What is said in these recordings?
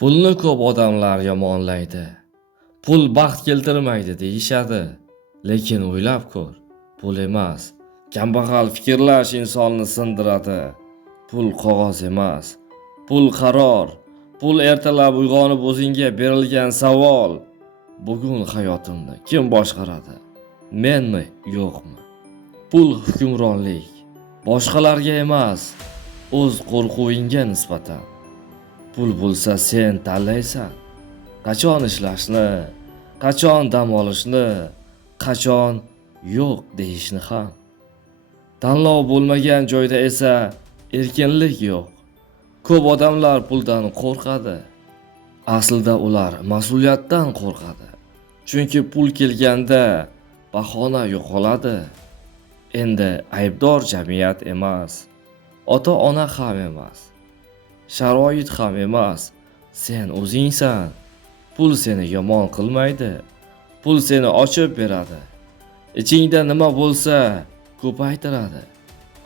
Pulni ko'p odamlar yomonlaydi. Pul baxt keltirmaydi deyishadi. Lekin o'ylab ko'r, pul emas. Kambag'al fikrlash insonni sindiradi. Pul qog'oz emas. Pul qaror. Pul ertalab uyg'onib o'zingga berilgan savol. Bugun hayotimni kim boshqaradi? Menmi, yo'qmi? Pul hukmronlik. Boshqalarga emas, o'z qo'rquvingga nisbatan. Pul bo'lsa sen tanlaysan. Qachon ishlashni, qachon dam olishni, qachon yo'q deyishni ham. Tanlov bo'lmagan joyda esa erkinlik yo'q. Ko'p odamlar puldan qo'rqadi. Aslida ular mas'uliyatdan qo'rqadi. Chunki pul kelganda bahona yo'qoladi. Endi aybdor jamiyat emas, ota-ona ham emas, sharoit ham emas, sen o'zingsan. Pul seni yomon qilmaydi. Pul seni ochib beradi. Ichingda nima bo'lsa, ko'paytiradi.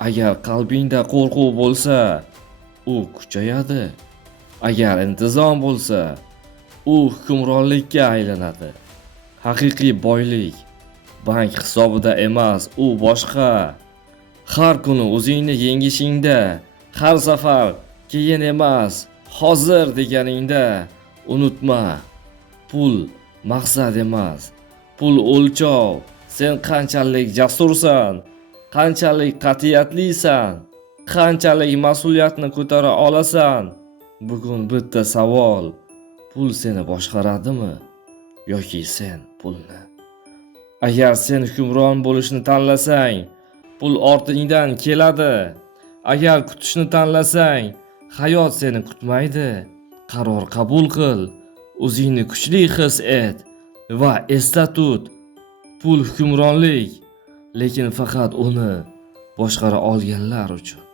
Agar qalbingda qo'rquv bo'lsa, u kuchayadi. Agar intizom bo'lsa, u hukmronlikka aylanadi. Haqiqiy boylik bank hisobida emas, u boshqa. Har kuni o'zingni yengishingda, har safar keyin emas, hozir deganingda unutma. Pul maqsad emas, pul o'lchov. Sen qanchalik jasursan, qanchalik qat'iyatlisan, qanchalik mas'uliyatni ko'tara olasan. Bugun bitta savol: pul seni boshqaradimi yoki sen pulni? Agar sen hukmron bo'lishni tanlasang, pul ortingdan keladi. Agar kutishni tanlasang, hayot seni kutmaydi. Qaror qabul qil. O'zingni kuchli his et va esda tut. Pul hukmronlik, lekin faqat uni boshqara olganlar uchun.